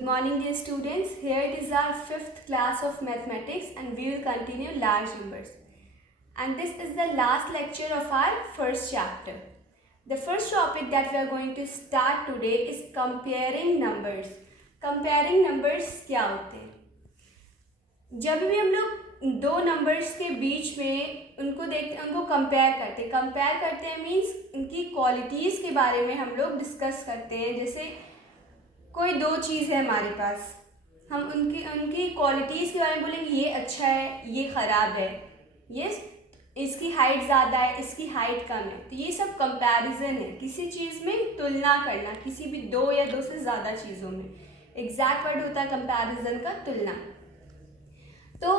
Good morning dear students. Here it is our 5th class of mathematics and we will continue large numbers. And this is the last lecture of our first chapter. The first topic that we are going to start today is comparing numbers. Comparing numbers क्या होते हैं? जब भी हम लोग दो numbers के बीच में उनको देखते हैं, उनको कंपेयर करते हैं मीन्स उनकी क्वालिटीज़ के बारे में हम लोग डिस्कस करते हैं. जैसे कोई दो चीज़ है हमारे पास, हम उनकी क्वालिटीज़ के बारे में बोलेंगे ये अच्छा है, ये ख़राब है, ये इसकी हाइट ज़्यादा है, इसकी हाइट कम है. तो ये सब कंपैरिजन है, किसी चीज़ में तुलना करना, किसी भी दो या दो से ज़्यादा चीज़ों में. एग्जैक्ट वर्ड होता है कंपैरिजन का, तुलना. तो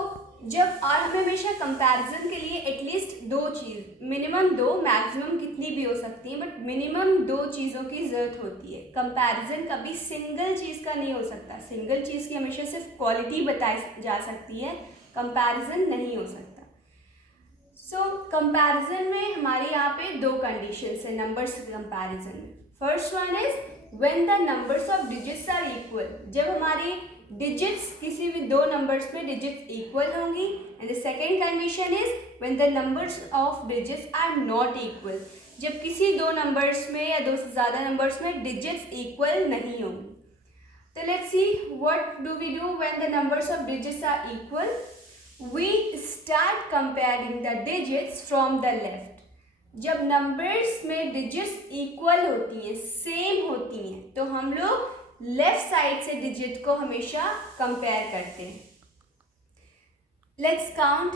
जब और हमें हमेशा कंपैरिजन के लिए एटलीस्ट दो चीज़, मिनिमम दो, मैक्सिमम कितनी भी हो सकती है, बट मिनिमम दो चीज़ों की ज़रूरत होती है. कंपैरिजन कभी सिंगल चीज़ का नहीं हो सकता. सिंगल चीज़ की हमेशा सिर्फ क्वालिटी बताई जा सकती है, कंपैरिजन नहीं हो सकता. सो कंपैरिजन में हमारे यहाँ पे दो कंडीशंस है नंबर्स कंपैरिजन में. First one is when the numbers of digits are equal. जब हमारी डिजिट्स किसी भी दो नंबर्स में डिजिट्स इक्वल होंगी. And the second condition is when the numbers of digits are not equal. जब किसी दो नंबर्स में या दो से ज़्यादा नंबर्स में डिजिट्स इक्वल नहीं होंगी. तो let's see what do we do when the numbers of digits are equal. We start comparing the digits from the left. जब नंबर्स में डिजिट्स इक्वल होती हैं, सेम होती हैं, तो हम लोग लेफ्ट साइड से डिजिट को हमेशा कंपेयर करते हैं. Let's count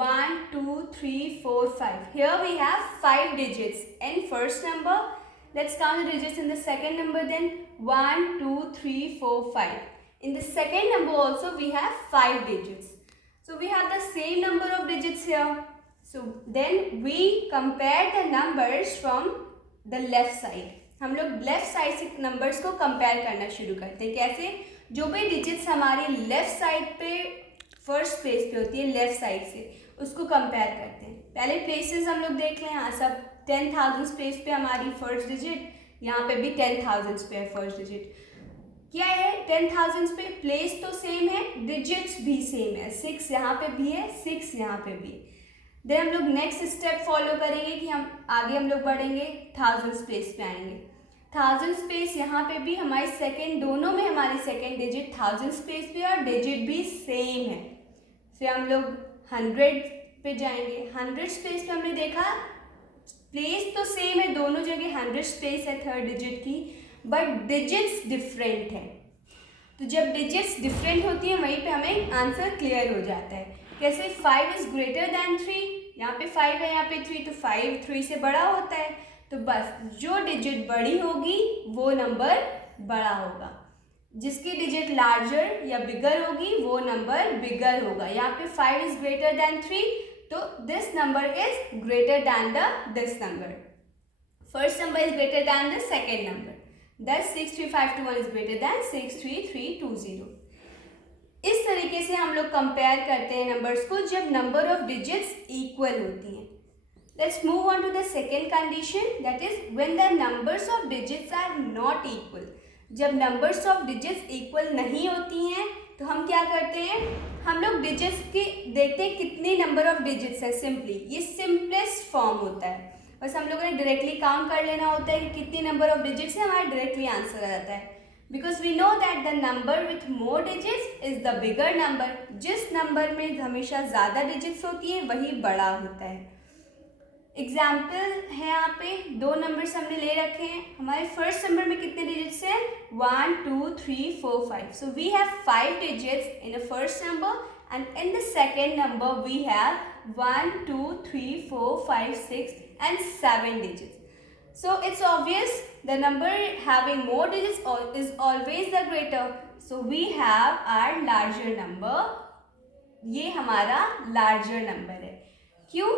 1 2 3 4 5. Here we have 5 digits in first number. Let's count the digits in the second number then. 1 2 3 4 5. In the second number also we have 5 digits. So we have the same number of digits here. So then we compare the numbers from the left side. हम लोग left side से numbers को compare करना शुरू करते हैं. कैसे? जो भी डिजिट्स हमारी लेफ्ट साइड पे फर्स्ट प्लेस पे होती है, लेफ्ट साइड से उसको कंपेयर करते हैं. पहले प्लेसेस हम लोग देख लें. यहाँ सब 10,000 प्लेस पे हमारी फर्स्ट डिजिट, यहाँ पे भी 10,000 पे है फर्स्ट डिजिट. क्या है 10,000 पे? प्लेस तो सेम है, डिजिट्स भी सेम है. 6 यहाँ पे भी है, 6 यहाँ पे भी. देन हम लोग नेक्स्ट स्टेप फॉलो करेंगे कि हम लोग बढ़ेंगे, 1000 प्लेस पे आएंगे. 1000 प्लेस यहाँ पे भी हमारी सेकेंड, दोनों में हमारी सेकेंड डिजिट 1000 प्लेस पे और डिजिट भी सेम है. फिर हम लोग 100 पे जाएंगे. 100 प्लेस पे हमने देखा प्लेस तो सेम है, दोनों जगह 100 प्लेस है थर्ड डिजिट की, बट डिजिट्स डिफरेंट है. तो जब डिजिट्स डिफरेंट होती है वहीं पे हमें आंसर क्लियर हो जाता है. कैसे? 5 इज ग्रेटर दैन 3. यहाँ पे 5 है, यहाँ पे 3, तो 5 3 से बड़ा होता है. तो बस जो डिजिट बड़ी होगी वो नंबर बड़ा होगा, जिसकी डिजिट लार्जर या बिगर होगी वो नंबर बिगर होगा. यहाँ पे 5 इज ग्रेटर दैन 3, तो this number is greater than this number. First number is greater than the second number. Thus 63521 is greater than 63320. इस तरीके से हम लोग कंपेयर करते हैं नंबर्स को जब नंबर ऑफ डिजिट्स इक्वल होती हैं. Let's move on to the second condition, that is when the numbers of digits are not equal. जब नंबर्स ऑफ डिजिट्स इक्वल नहीं होती हैं तो हम क्या करते हैं, हम लोग डिजिट्स के देखते हैं कितने नंबर ऑफ डिजिट्स हैं. सिंपली ये सिंपलेस्ट फॉर्म होता है. बस हम लोगों ने डायरेक्टली काउंट कर लेना होता है कि कितनी नंबर ऑफ डिजिट्स है, हमारा डायरेक्टली आंसर आ जाता है. Because we know that the number with more digits is the bigger number. जिस नंबर में हमेशा ज़्यादा डिजिट्स होती है वही बड़ा होता है. एग्जाम्पल है यहाँ पे दो नंबर्स हमने ले रखे हैं. हमारे फर्स्ट नंबर में कितने डिजिट्स हैं? 1 2 3 4 5. So we have 5 digits in the first number and in the second number we have 1 2 3 4 5 6 and 7 digits. So it's obvious the number having more digits is always the greater. So we have our larger number. ये हमारा larger number है. क्यों?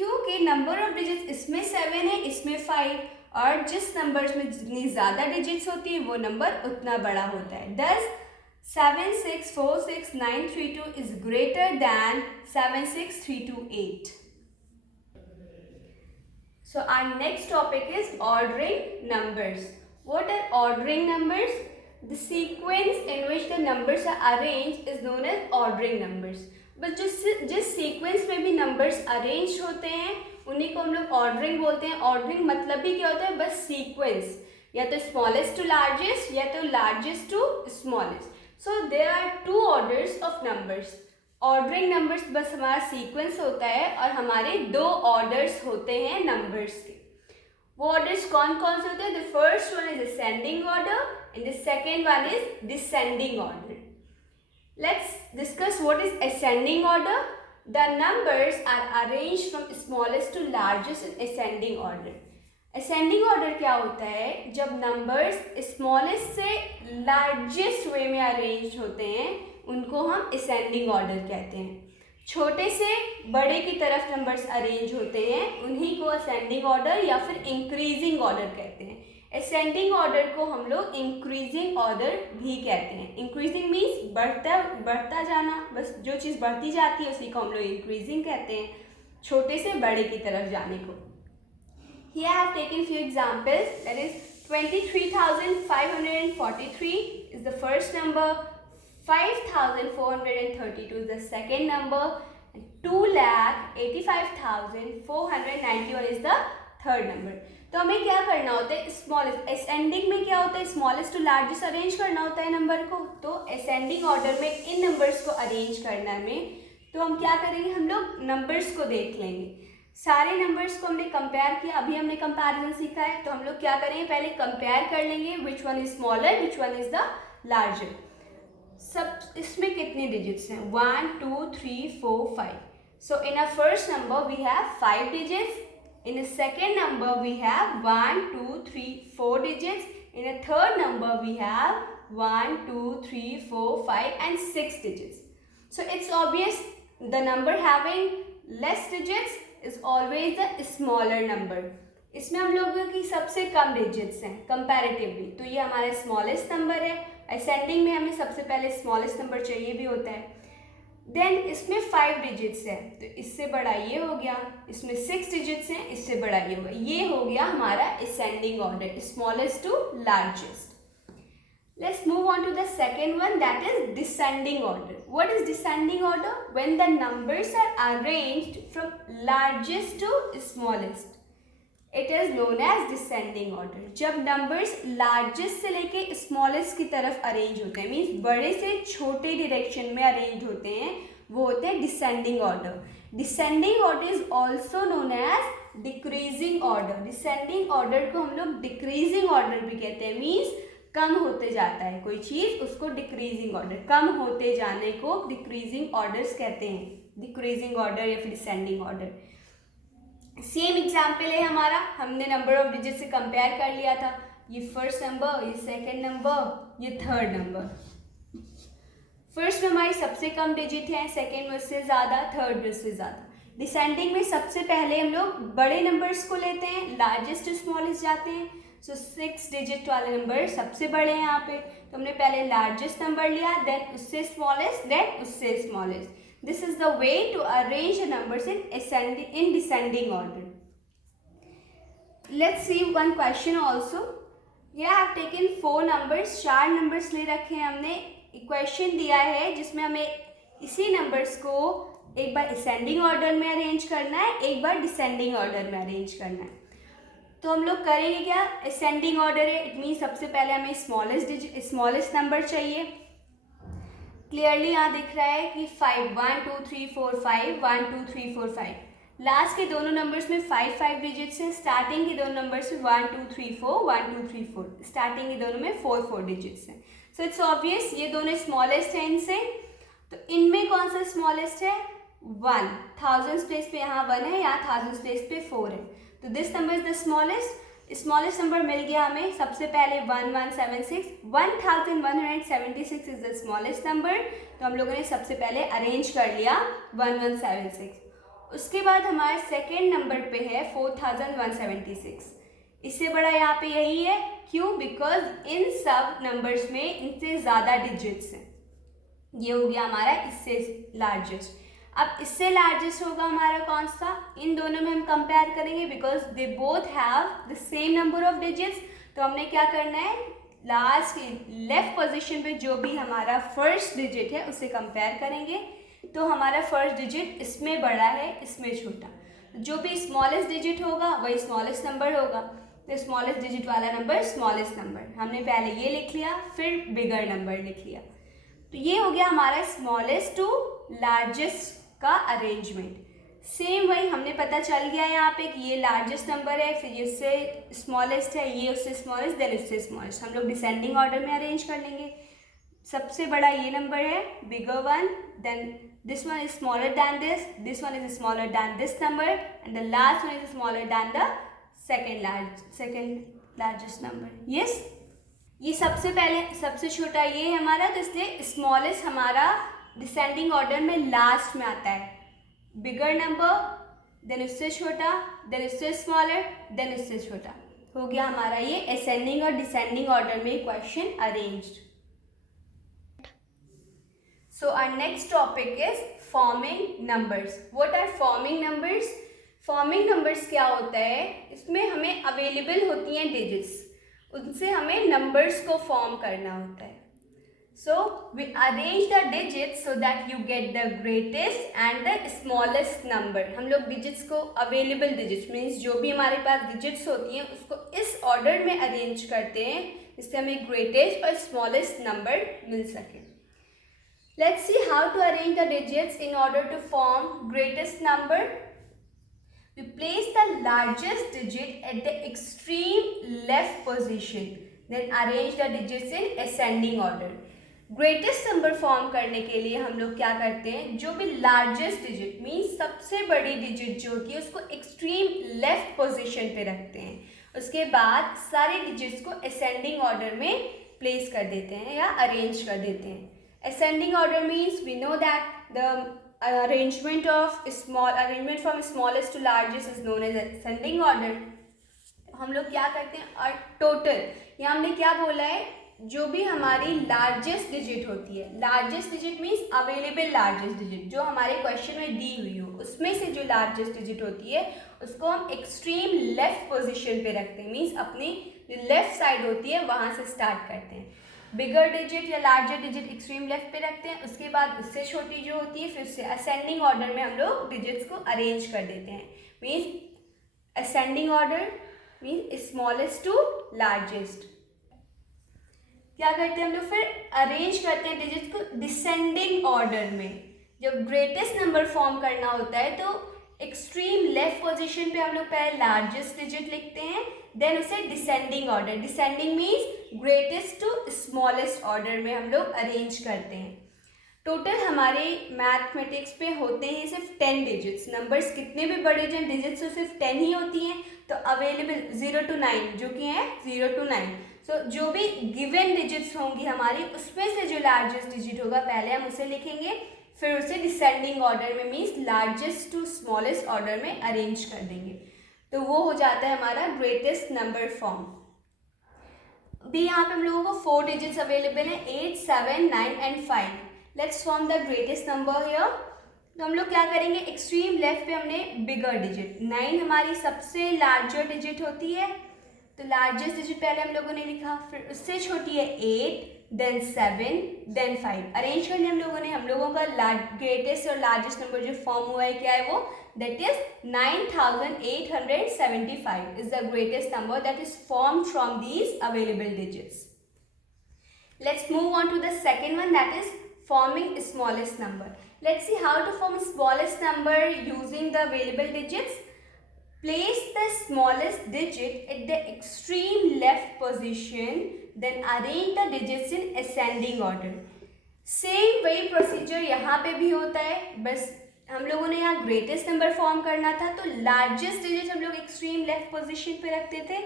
क्योंकि number of digits इसमें 7 है, इसमें 5, और जिस numbers में जितनी ज़्यादा digits होती है वो number उतना बड़ा होता है. Thus 7646932 is greater than 76328. So our next topic is ordering numbers. What are ordering numbers? The sequence in which the numbers are arranged is known as ordering numbers. बस जिस सीक्वेंस में भी नंबर्स अरेंज होते हैं उन्हीं को हम लोग ऑर्डरिंग बोलते हैं. ऑर्डरिंग मतलब भी क्या होता है? बस सीक्वेंस, या तो स्मॉलेस्ट टू लार्जेस्ट या तो largest to smallest. So there are two orders of numbers. Ordering numbers बस हमारा सीक्वेंस होता है और हमारे दो ऑर्डर्स होते हैं नंबर्स के. वो ऑर्डर्स कौन कौन से होते हैं? The first one is ascending order and the second one is descending order. Let's discuss what is ascending order. The numbers are arranged from smallest to largest in ascending order. Ascending order क्या होता है? जब numbers smallest से largest way में arranged होते हैं उनको हम ascending order कहते हैं. छोटे से बड़े की तरफ नंबर्स अरेंज होते हैं उन्हीं को असेंडिंग ऑर्डर या फिर इंक्रीजिंग ऑर्डर कहते हैं. असेंडिंग ऑर्डर को हम लोग इंक्रीजिंग ऑर्डर भी कहते हैं. इंक्रीजिंग मीन्स बढ़ता जाना, बस जो चीज़ बढ़ती जाती है उसी को हम लोग इंक्रीजिंग कहते हैं, छोटे से बड़े की तरफ जाने को. Here I have taken few examples. That is 23,543 is the first number, 5,432 is the second number, and 2,85,491 is the third number. तो हमें क्या करना होता है? स्मॉलेस्ट. असेंडिंग में क्या होता है? स्मॉलेस्ट टू लार्जेस्ट अरेंज करना होता है नंबर को. तो असेंडिंग ऑर्डर में इन नंबर्स को अरेंज करना में तो हम क्या करेंगे? हम लोग नंबर्स को देख लेंगे. सारे नंबर्स को हमने कंपेयर किया, अभी हमने कंपैरिजन सीखा है, तो हम लोग क्या करेंगे? पहले कंपेयर कर लेंगे which one is smaller, which one is the larger. सब इसमें कितने डिजिट्स हैं? 1 2 3 4 5. So in a first number we have 5 digits. In a second number we have 1 2 3 4 digits. In a third number we have 1 2 3 4 5 and 6 digits. So it's obvious the number having less digits is always the smaller number. इसमें हम लोगों की सबसे कम digits हैं comparatively, तो ये हमारा smallest number है. असेंडिंग में हमें सबसे पहले स्मॉलेस्ट नंबर चाहिए भी होता है. देन इसमें 5 डिजिट्स है तो इससे बड़ा ये हो गया. इसमें 6 डिजिट्स हैं, इससे बड़ा ये होगा. ये हो गया हमारा ascending order, smallest to largest. Let's move on to the second one, that is descending order. What is descending order? When the numbers are arranged from largest to smallest, it is known as descending order. जब numbers largest से लेके smallest की तरफ arrange होते हैं, means बड़े से छोटे डायरेक्शन में अरेंज होते हैं, वो होते हैं descending order. Descending order is also known as decreasing order. Descending order को हम लोग डिक्रीजिंग ऑर्डर भी कहते हैं, मीन्स कम होते जाता है कोई चीज़, उसको डिक्रीजिंग ऑर्डर, कम होते जाने को डिक्रीजिंग ऑर्डर्स कहते हैं. डिक्रीजिंग ऑर्डर या फिर डिसेंडिंग ऑर्डर. सेम एग्जाम्पल है हमारा, हमने नंबर ऑफ डिजिट से कंपेयर कर लिया था. ये फर्स्ट नंबर, ये सेकंड नंबर, ये थर्ड नंबर. फर्स्ट में हमारी सबसे कम डिजिट है, सेकंड में उससे ज़्यादा, थर्ड में उससे ज़्यादा. डिसेंडिंग में सबसे पहले हम लोग बड़े नंबर्स को लेते हैं, लार्जेस्ट टू स्मॉलेस्ट जाते हैं. सो 6 डिजिट वाले नंबर सबसे बड़े हैं यहाँ पे, तो हमने पहले लार्जेस्ट नंबर लिया, देन उससे स्मॉलेस्ट, देन उससे smallest. This is the way to arrange the numbers in descending order. Let's see one question also. Here I have taken 4 numbers, 4 numbers ले रखे हैं हमने. इक्वेशन दिया है जिसमें हमें इसी नंबर्स को एक बार असेंडिंग ऑर्डर में अरेंज करना है, एक बार डिसेंडिंग ऑर्डर में अरेंज करना है. तो हम लोग करेंगे क्या? असेंडिंग ऑर्डर है, इट मीन सबसे पहले हमें स्मॉलेस्ट नंबर चाहिए. क्लियरली यहाँ दिख रहा है कि 5 1 2 3 4 5 1 2 3 4 5. लास्ट के दोनों नंबर्स में 5 डिजिट्स हैं. स्टार्टिंग के दोनों नंबर्स में 1 2 3 4 1 2 3 4. स्टार्टिंग के दोनों में 4 डिजिट्स हैं. सो इट्स ऑब्वियस ये दोनों स्मॉलेस्ट हैं इनसे. तो इनमें कौन सा स्मॉलेस्ट है? 1. 1000 प्लेस पे यहाँ 1 है, यहाँ 1000 प्लेस पे 4 है. तो this number is the smallest number मिल गया हमें. सबसे पहले 1176, 1176 इज द स्मॉलेस्ट नंबर. तो हम लोगों ने सबसे पहले अरेंज कर लिया 1176. उसके बाद हमारे सेकेंड नंबर पे है 4176. इससे बड़ा यहाँ पे यही है. क्यों? बिकॉज इन सब नंबर्स में इनसे ज़्यादा डिजिट्स हैं. ये हो गया हमारा इससे लार्जेस्ट. अब इससे लार्जेस्ट होगा हमारा कौन सा? इन दोनों में हम कंपेयर करेंगे because they both have the same number of digits. तो हमने क्या करना है? लास्ट लेफ्ट पोजीशन पे जो भी हमारा फर्स्ट डिजिट है उसे कंपेयर करेंगे। तो हमारा फर्स्ट डिजिट इसमें बड़ा है, इसमें छोटा। जो भी स्मॉलेस्ट डिजिट होगा वही स्मॉलेस्ट नंबर होगा। तो स्मॉलेस्ट डिजिट वाला नंबर स्मॉलेस्ट नंबर, हमने पहले ये लिख लिया, फिर बिगर नंबर लिख लिया। तो ये हो गया हमारा स्मॉलेस्ट टू लार्जेस्ट का अरेंजमेंट। सेम वही हमने पता चल गया यहाँ पे कि ये लार्जेस्ट नंबर है, फिर ये उससे स्मॉलेस्ट है, ये उससे स्मॉलेस्ट, देन उससे स्मॉलेस्ट। हम लोग डिसेंडिंग ऑर्डर में अरेंज कर लेंगे। सबसे बड़ा ये नंबर है, bigger one, then this one is smaller than this one is smaller than this number, and the last one is smaller than the second largest number. Yes, ये सबसे पहले सबसे छोटा ये है हमारा, तो इसलिए स्मॉलेस्ट हमारा डिसेंडिंग ऑर्डर में लास्ट में आता है। बिगर नंबर, देन उससे छोटा, देन उससे स्मॉलर, देन उससे छोटा। हो गया हमारा ये असेंडिंग और डिसेंडिंग ऑर्डर में question arranged. So our next topic is forming numbers. What are forming numbers? Forming numbers क्या होता है? इसमें हमें अवेलेबल होती हैं डिजिट्स, उनसे हमें नंबर्स को फॉर्म करना होता है। So we arrange the digits so that you get the greatest and the smallest number. हम लोग digits को available digits means जो भी हमारे पास digits होती हैं उसको इस order में arrange करते हैं जिससे हमें greatest और smallest number मिल सके। Let's see how to arrange the digits in order to form greatest number. We place the largest digit at the extreme left position, then arrange the digits in ascending order. Greatest number form करने के लिए हम लोग क्या करते हैं, जो भी लार्जेस्ट डिजिट मीन्स सबसे बड़ी डिजिट जो होती है उसको एक्सट्रीम लेफ्ट पोजीशन पे रखते हैं। उसके बाद सारे डिजिट्स को असेंडिंग ऑर्डर में प्लेस कर देते हैं या अरेंज कर देते हैं। Ascending order means we know that the arrangement from smallest to largest is known as ascending order. हम लोग क्या करते हैं, और टोटल यहाँ हमने क्या बोला है, जो भी हमारी लार्जेस्ट डिजिट होती है, largest digit means available largest digit जो हमारे क्वेश्चन में दी हुई हो, उसमें से जो लार्जेस्ट डिजिट होती है उसको हम एक्सट्रीम लेफ्ट पोजीशन पे रखते हैं। मीन्स अपनी जो लेफ्ट साइड होती है वहाँ से स्टार्ट करते हैं। बिगर डिजिट या लार्जर डिजिट एक्सट्रीम लेफ्ट पे रखते हैं, उसके बाद उससे छोटी जो होती है फिर उससे असेंडिंग ऑर्डर में हम लोग डिजिट्स को अरेंज कर देते हैं। Means ascending order means smallest to largest. क्या करते हैं हम लोग, फिर अरेंज करते हैं डिजिट्स को डिसेंडिंग ऑर्डर में। जब ग्रेटेस्ट नंबर फॉर्म करना होता है तो एक्सट्रीम लेफ्ट पोजीशन पे हम लोग पहले लार्जेस्ट डिजिट लिखते हैं, देन उसे descending order, descending means greatest to smallest order में हम लोग अरेंज करते हैं। टोटल हमारे मैथमेटिक्स पे होते हैं सिर्फ 10 डिजिट्स। नंबर्स कितने भी बड़े जो डिजिट्स तो सिर्फ 10 ही होती हैं। तो अवेलेबल 0 to 9 जो कि है 0 to 9। सो जो भी गिवन डिजिट्स होंगी हमारी उसमें से जो लार्जेस्ट डिजिट होगा पहले हम उसे लिखेंगे, फिर उसे डिसेंडिंग ऑर्डर में means largest to smallest order में अरेंज कर देंगे। तो वो हो जाता है हमारा ग्रेटेस्ट नंबर फॉर्म। भी यहाँ पे हम लोगों को 4 डिजिट्स अवेलेबल हैं, 8, 7, 9 and 5। Let's form the greatest number here. तो हम लोग क्या करेंगे, एक्सट्रीम लेफ्ट पे हमने बिगर डिजिट 9 हमारी सबसे लार्जर डिजिट होती है, तो लार्जेस्ट डिजिट पहले हम लोगों ने लिखा, फिर उससे छोटी है 8, देन 7, देन 5। अरेंज कर लिया हम लोगों ने। हम लोगों का ग्रेटेस्ट और लार्जेस्ट नंबर जो फॉर्म हुआ है क्या है वो, that is 9875 is the greatest number that is form from these available digits. Let's move on to the second one, that is forming smallest number. Let's see how to form smallest number using the available digits. Place the smallest digit at the extreme left position, then arrange the digits in ascending order. Same वही procedure यहाँ पे भी होता है, बस हम लोगों ने यहाँ ग्रेटेस्ट नंबर फॉर्म करना था तो लार्जेस्ट डिजिट हम लोग एक्सट्रीम लेफ्ट पोजीशन पे रखते थे,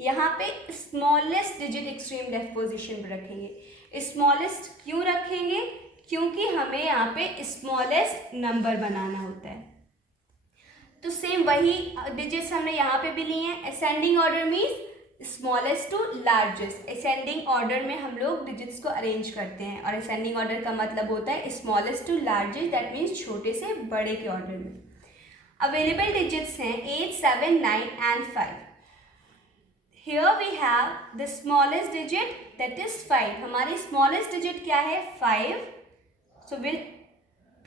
यहाँ पे smallest digit extreme left position पे रखेंगे। स्मॉलेस्ट क्यों रखेंगे, क्योंकि हमें यहाँ पे स्मॉलेस्ट नंबर बनाना होता है। तो सेम वही डिजिट्स हमने यहाँ पे भी लिए हैं। Ascending order means smallest to largest. Ascending order में हम लोग डिजिट्स को अरेंज करते हैं और असेंडिंग ऑर्डर का मतलब होता है smallest to largest, that means छोटे से बड़े के ऑर्डर में। अवेलेबल डिजिट्स हैं 8, 7, 9 and 5। Here we have the smallest digit, that is 5. हमारी smallest digit क्या है? 5. So we'll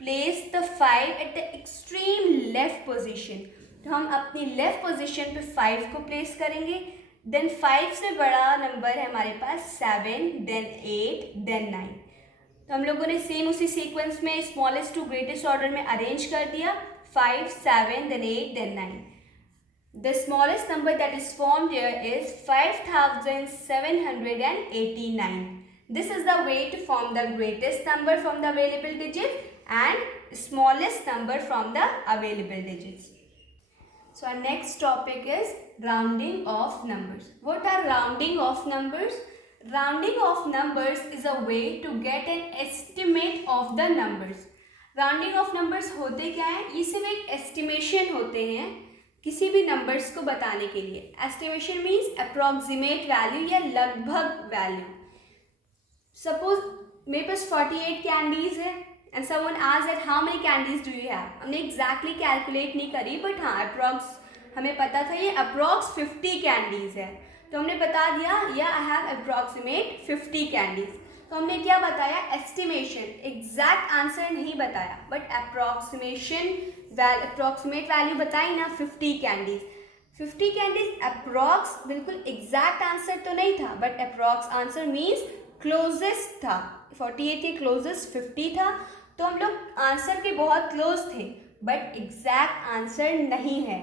place the 5 at the extreme left position. तो हम अपनी लेफ्ट पोजीशन पे 5 को प्लेस करेंगे. देन 5 से बड़ा नंबर है हमारे पास 7, देन 8, देन 9. तो हम लोगों ने सेम उसी सीक्वेंस में स्मॉलेस्ट टू ग्रेटेस्ट ऑर्डर में अरेंज कर दिया. 5, 7, then 8, then 9. The smallest number that is formed here is 5789. This is the way to form the greatest number from the available digits and smallest number from the available digits. So our next topic is rounding of numbers. What are rounding of numbers? Rounding of numbers is a way to get an estimate of the numbers. Rounding off numbers होते क्या हैं? ये सिर्फ एक estimation होते हैं किसी भी नंबर्स को बताने के लिए. एस्टिमेशन मीन्स अप्रॉक्सीमेट वैल्यू या लगभग वैल्यू. सपोज मेरे पास 48 कैंडीज है and someone asked that how many candies do you have. हमने एग्जैक्टली कैलकुलेट नहीं करी, बट हाँ अप्रॉक्स हमें पता था ये अप्रॉक्स 50 कैंडीज है. तो हमने बता दिया या आई हैव अप्रॉक्सीमेट 50 कैंडीज. तो हमने क्या बताया? एस्टिमेशन. एग्जैक्ट आंसर नहीं बताया, बट अप्रॉक्सीमेट वैल्यू बताई ना, 50 कैंडीज. 50 कैंडीज अप्रॉक्स, बिल्कुल एग्जैक्ट आंसर तो नहीं था, but approx answer means closest था. 48 के क्लोजेस्ट 50 था, तो हम लोग आंसर के बहुत क्लोज थे, बट एग्जैक्ट आंसर नहीं है.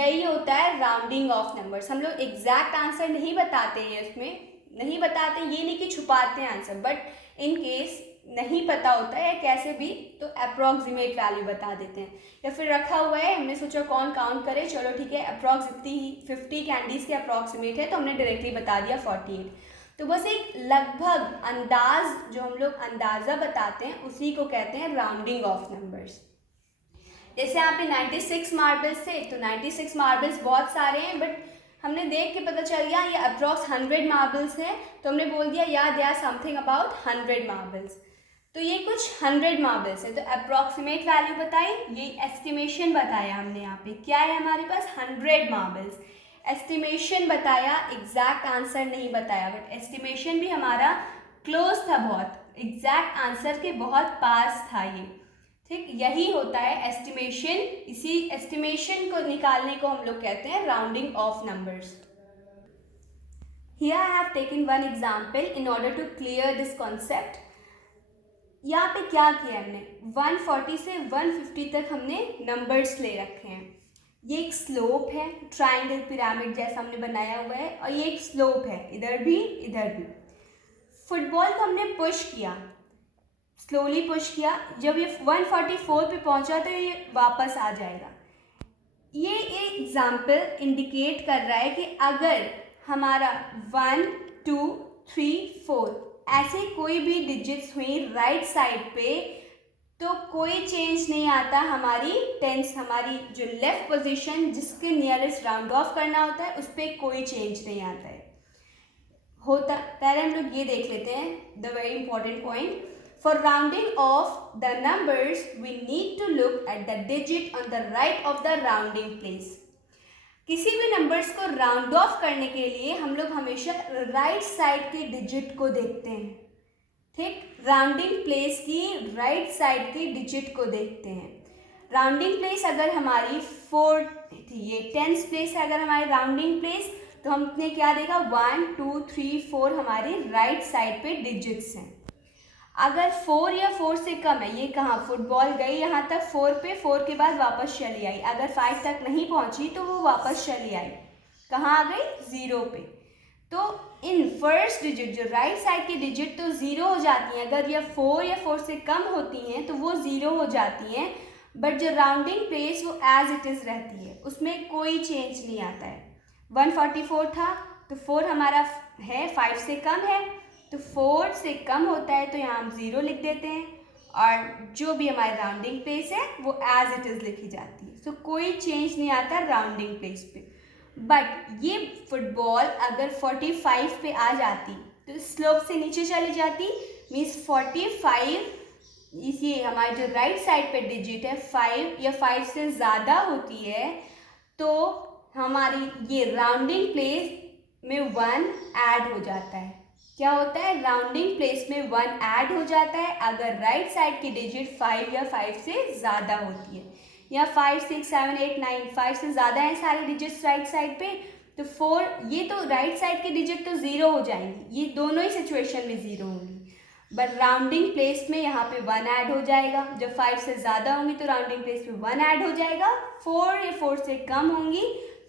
यही होता है राउंडिंग ऑफ नंबर्स. हम लोग एग्जैक्ट आंसर नहीं बताते हैं, उसमें नहीं बताते, ये नहीं कि छुपाते हैं आंसर, बट इन केस नहीं पता होता है या कैसे भी, तो अप्रॉक्सीमेट वैल्यू बता देते हैं. या फिर रखा हुआ है, हमने सोचा कौन काउंट करे, चलो ठीक है अप्रॉक्स इतनी 50 कैंडीज के अप्रॉक्सीमेट है, तो हमने डायरेक्टली बता दिया 48. तो बस एक लगभग अंदाज, जो हम लोग अंदाज़ा बताते हैं, उसी को कहते हैं राउंडिंग ऑफ नंबर्स. जैसे यहाँ पे 96 मार्बल्स थे, तो 96 मार्बल्स बहुत सारे हैं, बट हमने देख के पता चल गया ये अप्रॉक्स 100 मार्बल्स है, तो हमने बोल दिया या they are something about 100 marbles. तो ये कुछ 100 मार्बल्स है, तो अप्रॉक्सीमेट वैल्यू बताई, ये एस्टिमेशन बताया हमने. यहाँ पे क्या है हमारे पास? 100 मार्बल्स. एस्टिमेशन बताया, एग्जैक्ट आंसर नहीं बताया, बट एस्टिमेशन भी हमारा क्लोज था बहुत, एग्जैक्ट आंसर के बहुत पास था ये. ठीक, यही होता है एस्टिमेशन. इसी एस्टिमेशन को निकालने को हम लोग कहते हैं rounding off numbers. Here I have taken one example in order to clear this concept. यहाँ पे क्या किया हमने? 140 से 150 तक हमने नंबर्स ले रखे हैं. ये एक स्लोप है, ट्राइंगल पिरामिड जैसा हमने बनाया हुआ है, और ये एक स्लोप है, इधर भी इधर भी. फुटबॉल को हमने पुश किया, स्लोली पुश किया, जब ये 144 पे पहुंचा तो ये वापस आ जाएगा. ये एक एग्जाम्पल इंडिकेट कर रहा है कि अगर हमारा 1, 2, 3, 4 ऐसे कोई भी डिजिट्स हुई राइट साइड पे, तो कोई चेंज नहीं आता. हमारी टेंस, हमारी जो लेफ्ट पोजीशन जिसके नियरेस्ट राउंड ऑफ करना होता है, उस पर कोई चेंज नहीं आता है. होता पहले हम लोग ये देख लेते हैं the very important point. For rounding off the numbers, we need to look at the digit on the right of the rounding place. किसी भी नंबर्स को राउंड ऑफ करने के लिए हम लोग हमेशा राइट साइड के डिजिट को देखते हैं. ठीक, राउंडिंग प्लेस की राइट साइड की डिजिट को देखते हैं. राउंडिंग प्लेस अगर हमारी 4 थी, ये 10th प्लेस है अगर हमारी राउंडिंग प्लेस, तो हमने क्या देखा? 1, 2, 3, 4 हमारी राइट साइड पे डिजिट्स हैं. अगर 4 या 4 से कम है, ये कहाँ? फुटबॉल गई यहाँ तक 4 पे, 4 के बाद वापस चली आई. अगर 5 तक नहीं पहुँची तो वो वापस चली आई, कहाँ आ गई? 0 पे. तो इन फर्स्ट डिजिट, जो राइट साइड की डिजिट, तो 0 हो जाती हैं. अगर ये 4 या 4 से कम होती हैं तो वो 0 हो जाती हैं, बट जो राउंडिंग प्लेस वो एज इट इज़ रहती है, उसमें कोई चेंज नहीं आता है. 144 था, तो 4 हमारा है, 5 से कम है, तो 4 से कम होता है, तो यहाँ हम 0 लिख देते हैं, और जो भी हमारी राउंडिंग प्लेस है वो एज इट इज़ लिखी जाती है. सो कोई चेंज नहीं आता राउंडिंग प्लेस पे. बट ये फुटबॉल अगर 45 पे आ जाती तो स्लोप से नीचे चली जाती, मीन्स 45, ये हमारी जो राइट साइड पे डिजिट है 5 या 5 से ज़्यादा होती है, तो हमारी ये राउंडिंग प्लेस में 1 ऐड हो जाता है। क्या होता है, राउंडिंग प्लेस में 1 ऐड हो जाता है अगर राइट साइड की डिजिट 5 या 5 से ज़्यादा होती है, या 5 6 7 8 9 5 से ज़्यादा हैं सारी डिजिट्स राइट साइड पे, तो 4, ये तो राइट साइड की डिजिट तो 0 हो जाएंगी, ये दोनों ही सिचुएशन में 0 होंगी। बट राउंडिंग प्लेस में यहाँ पे 1 ऐड हो जाएगा। जब 5 से ज़्यादा होंगी तो राउंडिंग प्लेस में 1 ऐड हो जाएगा। 4 या 4 से कम होंगी,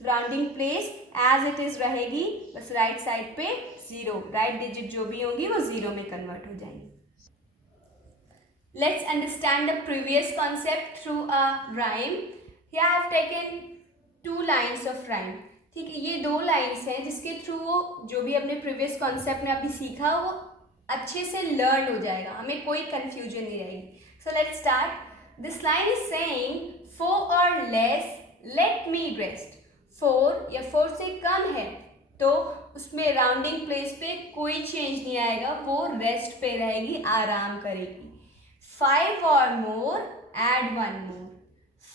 rounding place as it is रहेगी, बस राइट साइड पे 0, राइट डिजिट जो भी होंगी वो 0 में कन्वर्ट हो जाएंगी। Let's understand the previous concept through a rhyme. Here I have taken 2 lines of rhyme. ठीक है, ये 2 लाइन्स हैं जिसके थ्रू वो जो भी अपने प्रीवियस कॉन्सेप्ट में अभी सीखा वो अच्छे से लर्न हो जाएगा, हमें कोई कंफ्यूजन नहीं रहेगी। So let's start. This line is saying 4 और लेस लेट मी रेस्ट। 4 या 4 से कम है तो उसमें राउंडिंग प्लेस पे कोई चेंज नहीं आएगा, वो रेस्ट पे रहेगी, आराम करेगी। 5 और मोर एड 1 मोर।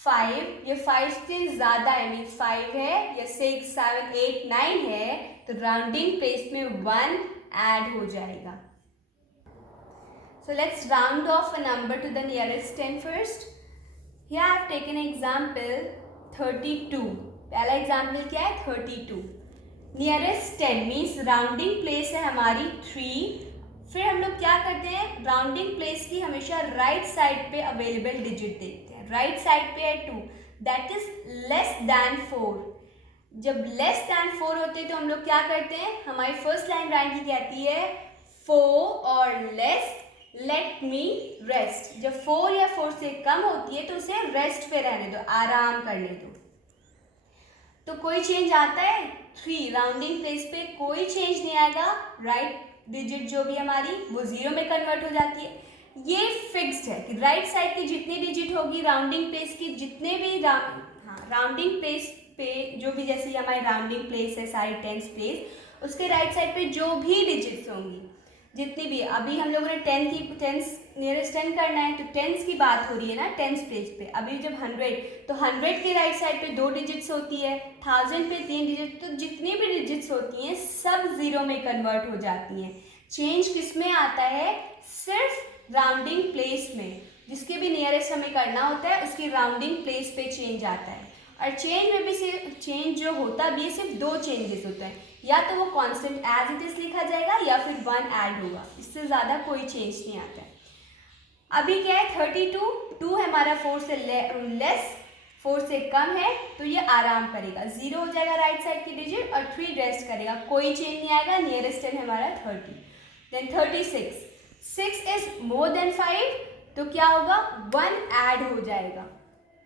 5 या 5 से ज़्यादा है, मीन 5 है या 6 7 8 9 है तो राउंडिंग प्लेस में 1 ऐड हो जाएगा। So let's round off a number to the nearest 10 first. Here I have taken an example 32. पहला एग्जाम्पल क्या है, 32। नियरेस्ट 10 मीन्स राउंडिंग प्लेस है हमारी 3। फिर हम लोग क्या करते हैं, राउंडिंग प्लेस की हमेशा राइट साइड पे अवेलेबल डिजिट देखते हैं। राइट साइड पे है 2, दैट इज लेस दैन 4। जब लेस दैन 4 होते हैं तो हम लोग क्या करते हैं, हमारी फर्स्ट लाइन राइम की कहती है 4 और लेस लेट मी रेस्ट। जब 4 या 4 से कम होती है तो उसे रेस्ट पे रहने दो, आराम करने दो। तो कोई चेंज आता है 3, राउंडिंग प्लेस पे कोई चेंज नहीं आएगा, राइट डिजिट जो भी हमारी वो 0 में कन्वर्ट हो जाती है। ये फिक्स्ड है कि राइट साइड की जितनी डिजिट होगी राउंडिंग प्लेस की जितने भी राउंडिंग प्लेस पे जो भी, जैसे हमारी राउंडिंग प्लेस है सारी टेंस प्लेस, उसके राइट साइड पे जो भी डिजिट्स होंगी जितनी भी, अभी हम लोगों ने 10 नियरेस्ट 10 करना है तो टेंस की बात हो रही है ना टेंस प्लेस पे। अभी जब 100 तो 100 के राइट साइड पे 2 डिजिट्स होती है, 1000 पे 3 डिजिट, तो जितनी भी डिजिट्स होती हैं सब 0 में कन्वर्ट हो जाती हैं। चेंज किस में आता है, सिर्फ राउंडिंग प्लेस में। जिसके भी नियरेस्ट हमें करना होता है उसकी राउंडिंग प्लेस पे चेंज आता है। और चेंज में भी सिर्फ चेंज जो होता भी है सिर्फ 2 चेंजेस होता है, या तो वो कांस्टेंट एज इट इज लिखा जाएगा या फिर 1 ऐड होगा, इससे ज़्यादा कोई चेंज नहीं आता है। अभी क्या है 32, 2 है हमारा 4 से लेस, 4 से कम है तो ये आराम करेगा, 0 हो जाएगा राइट साइड की डिजिट और 3 रेस्ट करेगा, कोई चेंज नहीं आएगा। नियरेस्ट 10 हमारा 30। देन 36, 6 इज मोर देन 5 तो क्या होगा, 1 ऐड हो जाएगा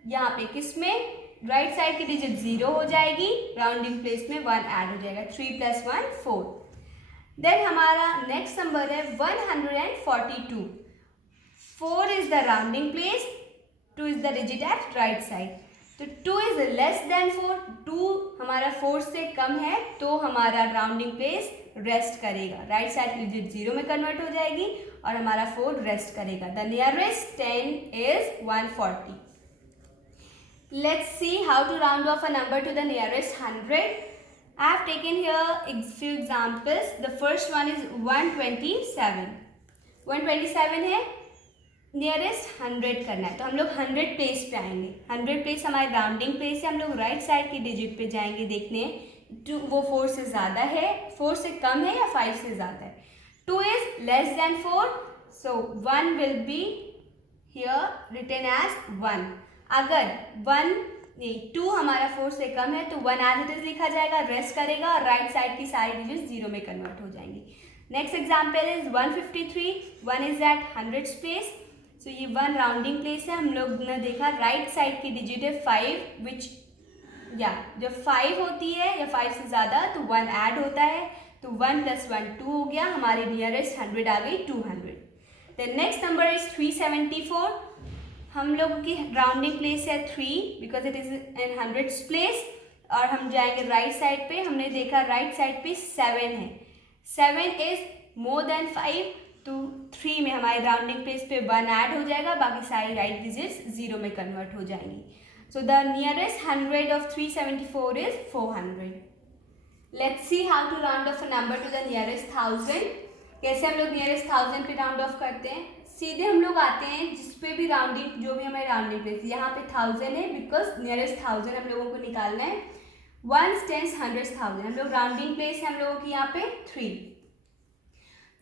यहाँ पे, किसमें, राइट साइड की डिजिट 0 हो जाएगी, राउंडिंग प्लेस में 1 ऐड हो जाएगा, 3 + 1 4। देन हमारा नेक्स्ट नंबर है 142। 4 is the rounding place, 2 is the digit at right side, तो 2 इज लेस देन 4, 2 हमारा 4 से कम है तो हमारा राउंडिंग प्लेस रेस्ट करेगा, राइट साइड की डिजिट 0 में कन्वर्ट हो जाएगी और हमारा 4 रेस्ट करेगा। The nearest 10 is 140। Let's see how to round off a number to the nearest 100. I have taken here a few examples. The first one is 127. 127 है, nearest 100 करना है तो हम लोग 100 प्लेस पे आएंगे। 100 प्लेस हमारे राउंडिंग प्लेस है, हम लोग राइट साइड की डिजिट पे जाएंगे देखने वो 4 से ज़्यादा है, 4 से कम है या 5 से ज़्यादा है। 2 is less than 4 so 1 will be here written as 1। अगर 2 हमारा 4 से कम है तो 1 एज इट इज लिखा जाएगा, रेस्ट करेगा और राइट साइड की सारी डिजिट 0 में कन्वर्ट हो जाएंगी। Next example is 153। 1 is at 100 place, so ये 1 राउंडिंग प्लेस है, हम लोग ने देखा राइट साइड की डिजिट है 5, विच जब 5 होती है या 5 से ज़्यादा तो 1 ऐड होता है, तो 1 + 1 2 हो गया, हमारी नियरेस्ट 100 आ गई 200। Then next number is 374। हम लोग की राउंडिंग प्लेस है 3 because it is in 100 place, और हम जाएंगे राइट साइड पे, हमने देखा राइट साइड पे 7 है, 7 इज मोर देन 5 तो 3 में हमारे राउंडिंग प्लेस पे 1 ऐड हो जाएगा, बाकी सारी राइट डिजिट्स 0 में कन्वर्ट हो जाएंगी। So the nearest 100 of 374 is 400। Let's see how to round off a number to the nearest 1000. कैसे हम लोग नियरेस्ट 1000 पे राउंड ऑफ करते हैं? सीधे हम लोग आते हैं जिस पे भी राउंडिंग, जो भी हमारे राउंडिंग प्लेस, यहाँ पे 1000 है बिकॉज नियरेस्ट 1000 हम लोगों को निकालना है. Ones, tens, hundreds, 1000. हम लोग राउंडिंग प्लेस है हम लोगों की यहाँ पे 3.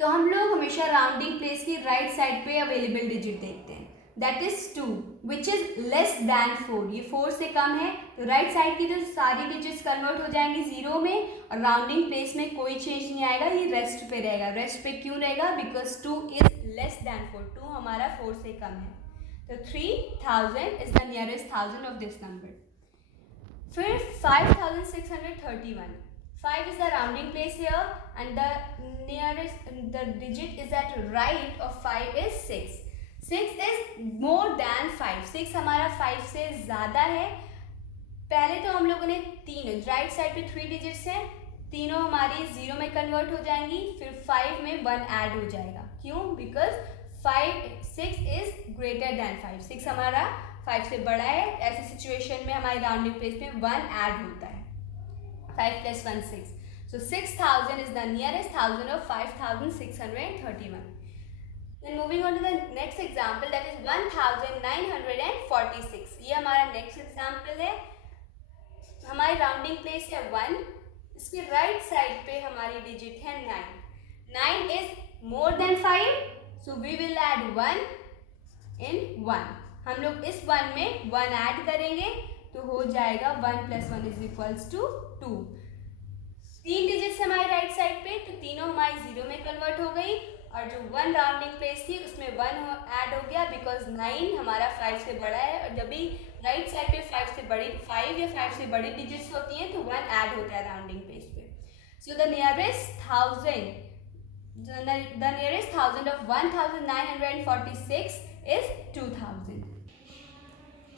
तो हम लोग हमेशा राउंडिंग प्लेस की राइट साइड पे अवेलेबल डिजिट देखते हैं. That is 2 which is less than 4. ये 4 से कम है तो राइट साइड की तो सारी डिजिट्स कन्वर्ट हो जाएंगी 0 में और राउंडिंग प्लेस में कोई चेंज नहीं आएगा, ये रेस्ट पे रहेगा. रेस्ट पे क्यों रहेगा? Because 2 is less than 4. 2 हमारा 4 से कम है. तो 3000 is the nearest 1000 of this number. फिर 5631. 5 is the rounding place here and the digit is at right of 5 is 6. 6 is more than 5. 6 हमारा 5 से ज़्यादा है. पहले तो हम लोगों ने तीन राइट साइड पे 3 डिजिट्स हैं, तीनों हमारी 0 में कन्वर्ट हो जाएंगी. फिर 5 में 1 ऐड हो जाएगा. क्यों? Because 6 is greater than 5. 6 हमारा 5 से बड़ा है. ऐसी सिचुएशन में हमारे राउंडिंग प्लेस में 1 ऐड होता है. 5 plus 1 6. So 6000 is the nearest 1000 of 5631. Then moving on to the next example, that is 1946. ये हमारा नेक्स्ट एग्जाम्पल है. हमारी राउंडिंग प्लेस है 1. इसके राइट साइड पे हमारी डिजिट है 9. 9 is more than 5, so we will add 1 in 1. हम लोग इस 1 में 1 ऐड करेंगे तो हो जाएगा 1 + 1 = 2. 3 डिजिट्स हमारे राइट साइड पे, तो तीनों हमारी 0 में कन्वर्ट हो गई और जो 1 राउंडिंग प्लेस थी उसमें 1 ऐड हो गया बिकॉज 9 हमारा 5 से बड़ा है. और जब भी राइट साइड पे 5 से बड़ी 5 या 5 से बड़ी डिजिट्स होती हैं तो 1 ऐड होता है राउंडिंग प्लेस पे. So the nearest 1000 of 1946 is 2000.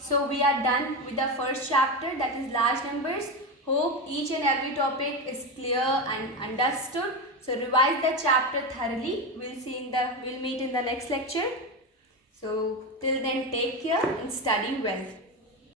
So we are done with the first chapter, that is large numbers. Hope each and every topic is clear and understood. So revise the chapter thoroughly. We'll meet in the next lecture. So till then, take care and study well.